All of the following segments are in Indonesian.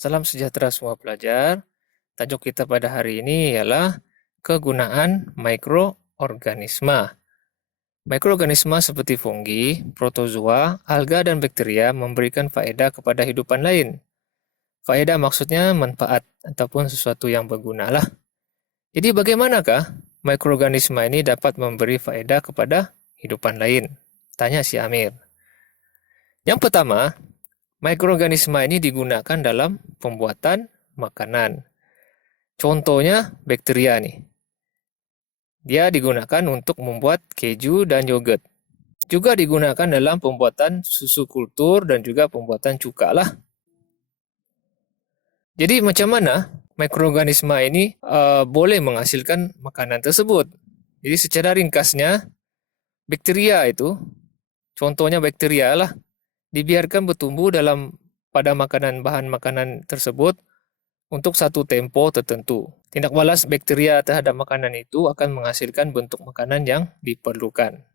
Salam sejahtera semua pelajar. Tajuk kita pada hari ini ialah kegunaan mikroorganisme. Mikroorganisme seperti fungi, protozoa, alga, dan bakteria memberikan faedah kepada hidupan lain. Faedah maksudnya manfaat ataupun sesuatu yang berguna lah. Jadi bagaimanakah mikroorganisme ini dapat memberi faedah kepada hidupan lain? Tanya si Amir. Yang pertama, mikroorganisme ini digunakan dalam pembuatan makanan. Contohnya bakteria nih. Dia digunakan untuk membuat keju dan yogurt. Juga digunakan dalam pembuatan susu kultur dan juga pembuatan cuka lah. Jadi macam mana mikroorganisme ini boleh menghasilkan makanan tersebut? Jadi secara ringkasnya, bakteria itu, contohnya bakteria lah, dibiarkan bertumbuh pada bahan makanan tersebut untuk satu tempo tertentu. Tindak balas bakteria terhadap makanan itu akan menghasilkan bentuk makanan yang diperlukan.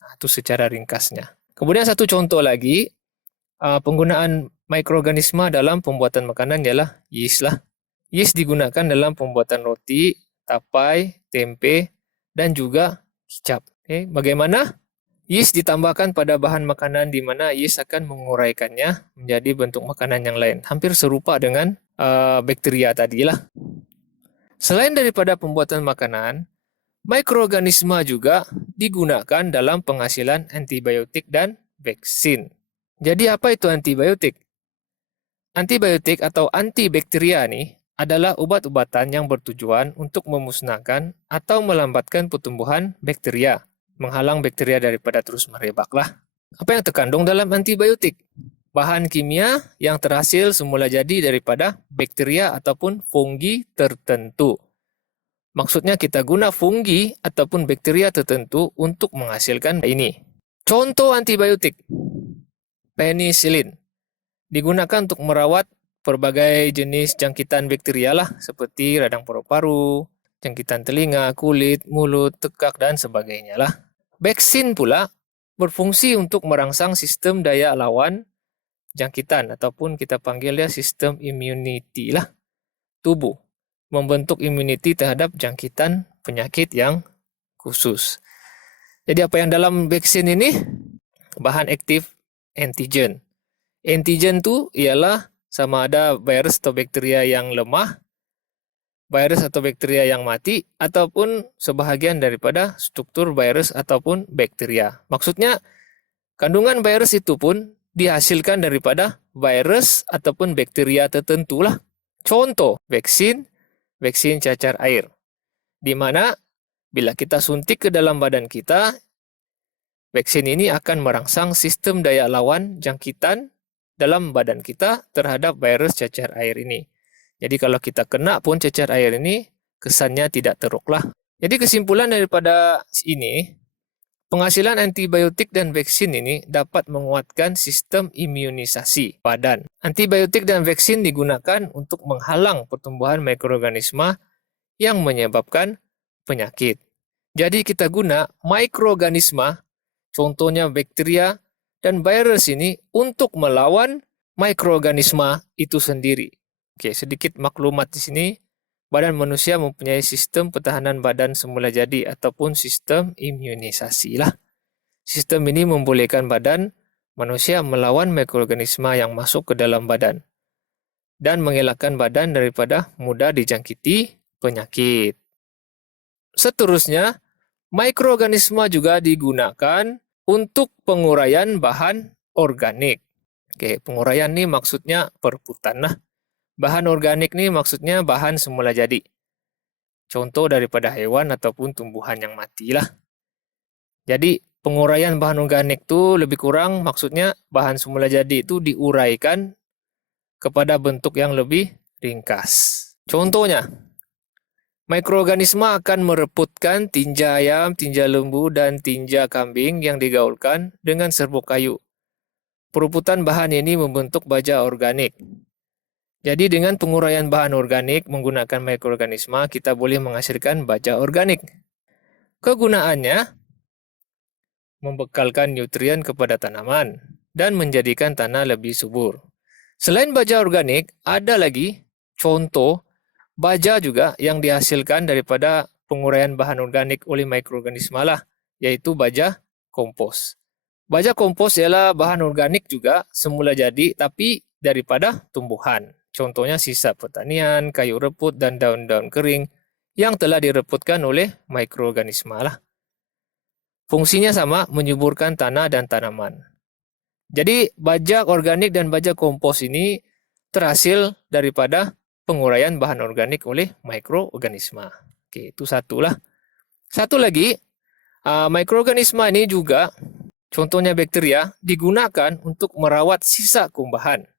Nah, itu secara ringkasnya. Kemudian satu contoh lagi, penggunaan mikroorganisme dalam pembuatan makanan ialah yeast lah. Yeast digunakan dalam pembuatan roti, tapai, tempe, dan juga kicap. Bagaimana? Yeast ditambahkan pada bahan makanan di mana yeast akan menguraikannya menjadi bentuk makanan yang lain. Hampir serupa dengan bakteria tadi lah. Selain daripada pembuatan makanan, mikroorganisme juga digunakan dalam penghasilan antibiotik dan vaksin. Jadi apa itu antibiotik? Antibiotik atau antibakteria nih adalah obat-obatan yang bertujuan untuk memusnahkan atau melambatkan pertumbuhan bakteria, menghalang bakteria daripada terus merebaklah. Apa yang terkandung dalam antibiotik? Bahan kimia yang terhasil semula jadi daripada bakteria ataupun fungi tertentu. Maksudnya kita guna fungi ataupun bakteria tertentu untuk menghasilkan ini. Contoh antibiotik, penicillin, digunakan untuk merawat berbagai jenis jangkitan bakteria lah, seperti radang paru-paru, jangkitan telinga, kulit, mulut, tekak, dan sebagainya lah. Vaksin pula berfungsi untuk merangsang sistem daya lawan jangkitan ataupun kita panggil dia sistem immunity lah tubuh, membentuk immunity terhadap jangkitan penyakit yang khusus. Jadi apa yang dalam vaksin ini? Bahan aktif antigen. Antigen itu ialah sama ada virus atau bakteria yang lemah, virus atau bakteria yang mati, ataupun sebahagian daripada struktur virus ataupun bakteria. Maksudnya kandungan virus itu pun dihasilkan daripada virus ataupun bakteria tertentu lah. Contoh, vaksin cacar air. Di mana bila kita suntik ke dalam badan kita, vaksin ini akan merangsang sistem daya lawan jangkitan dalam badan kita terhadap virus cacar air ini. Jadi kalau kita kena pun cacar air ini, kesannya tidak teruk lah. Jadi kesimpulan daripada ini, penghasilan antibiotik dan vaksin ini dapat menguatkan sistem imunisasi badan. Antibiotik dan vaksin digunakan untuk menghalang pertumbuhan mikroorganisme yang menyebabkan penyakit. Jadi kita guna mikroorganisme, contohnya bakteria dan virus ini untuk melawan mikroorganisme itu sendiri. Oke, sedikit maklumat di sini. Badan manusia mempunyai sistem pertahanan badan semula jadi ataupun sistem imunisasi lah. Sistem ini membolehkan badan manusia melawan mikroorganisme yang masuk ke dalam badan dan mengelakkan badan daripada mudah dijangkiti penyakit. Seterusnya, mikroorganisme juga digunakan untuk penguraian bahan organik. Oke, penguraian ini maksudnya perebutan lah. Bahan organik ini maksudnya bahan semula jadi. Contoh daripada hewan ataupun tumbuhan yang mati lah. Jadi penguraian bahan organik itu lebih kurang maksudnya bahan semula jadi itu diuraikan kepada bentuk yang lebih ringkas. Contohnya, mikroorganisme akan mereputkan tinja ayam, tinja lembu, dan tinja kambing yang digaulkan dengan serbuk kayu. Perebutan bahan ini membentuk baja organik. Jadi dengan penguraian bahan organik menggunakan mikroorganisme, kita boleh menghasilkan baja organik. Kegunaannya, membekalkan nutrien kepada tanaman dan menjadikan tanah lebih subur. Selain baja organik, ada lagi contoh baja juga yang dihasilkan daripada penguraian bahan organik oleh mikroorganisma lah, yaitu baja kompos. Baja kompos ialah bahan organik juga semula jadi tapi daripada tumbuhan. Contohnya sisa pertanian, kayu reput dan daun-daun kering yang telah direputkan oleh mikroorganisma lah. Fungsinya sama, menyuburkan tanah dan tanaman. Jadi baja organik dan baja kompos ini terhasil daripada penguraian bahan organik oleh mikroorganisma. Oke, itu satu lah. Satu lagi, mikroorganisma ini juga, contohnya bakteria, digunakan untuk merawat sisa kumbahan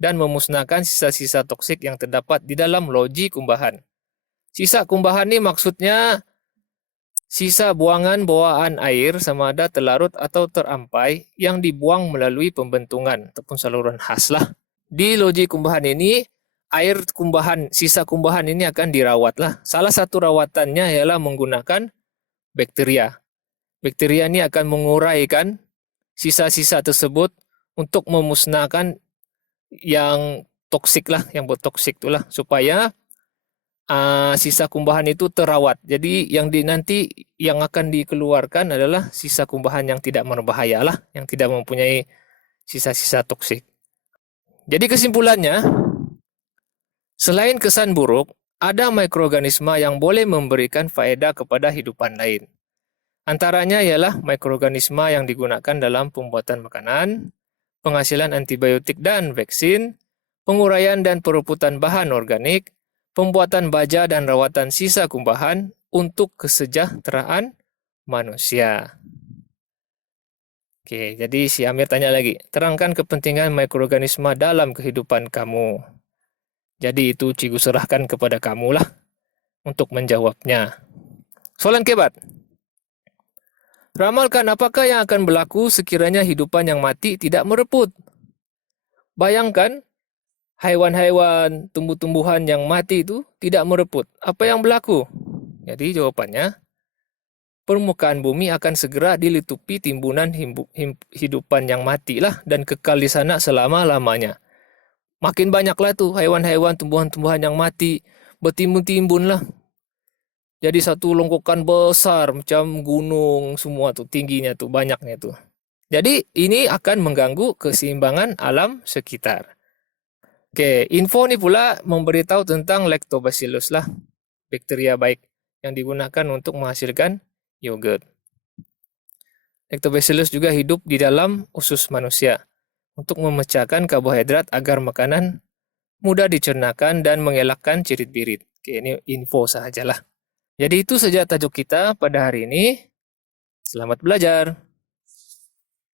dan memusnahkan sisa-sisa toksik yang terdapat di dalam loji kumbahan. Sisa kumbahan ini maksudnya sisa buangan bawaan air sama ada terlarut atau terampai yang dibuang melalui pembentungan ataupun saluran khas lah. Di loji kumbahan ini, air kumbahan, sisa kumbahan ini akan dirawat lah. Salah satu rawatannya ialah menggunakan bakteria. Bakteria ini akan menguraikan sisa-sisa tersebut untuk memusnahkan yang toksik lah, yang bertoksik itulah, supaya sisa kumbahan itu terawat. Jadi nanti yang akan dikeluarkan adalah sisa kumbahan yang tidak berbahaya lah, yang tidak mempunyai sisa-sisa toksik. Jadi kesimpulannya, selain kesan buruk, ada mikroorganisma yang boleh memberikan faedah kepada hidupan lain. Antaranya ialah mikroorganisma yang digunakan dalam pembuatan makanan, penghasilan antibiotik dan vaksin, penguraian dan perebutan bahan organik, pembuatan baja dan rawatan sisa kumbahan untuk kesejahteraan manusia. Oke, jadi si Amir tanya lagi, terangkan kepentingan mikroorganisma dalam kehidupan kamu. Jadi itu cikgu serahkan kepada kamu lah untuk menjawabnya. Soalan kebat. Ramalkan apakah yang akan berlaku sekiranya hidupan yang mati tidak mereput? Bayangkan, haiwan-haiwan, tumbuh-tumbuhan yang mati itu tidak mereput. Apa yang berlaku? Jadi jawabannya, permukaan bumi akan segera dilitupi timbunan hidupan yang mati lah dan kekal di sana selama-lamanya. Makin banyaklah tuh haiwan-haiwan, tumbuhan-tumbuhan yang mati, bertimbun-timbun lah. Jadi satu longgokan besar macam gunung semua tuh, tingginya tuh, banyaknya tuh. Jadi ini akan mengganggu keseimbangan alam sekitar. Oke, info ini pula memberitahu tentang Lactobacillus lah, bakteria baik yang digunakan untuk menghasilkan yogurt. Lactobacillus juga hidup di dalam usus manusia untuk memecahkan karbohidrat agar makanan mudah dicernakan dan mengelakkan cirit-birit. Oke, ini info sajalah. Jadi itu saja tajuk kita pada hari ini. Selamat belajar.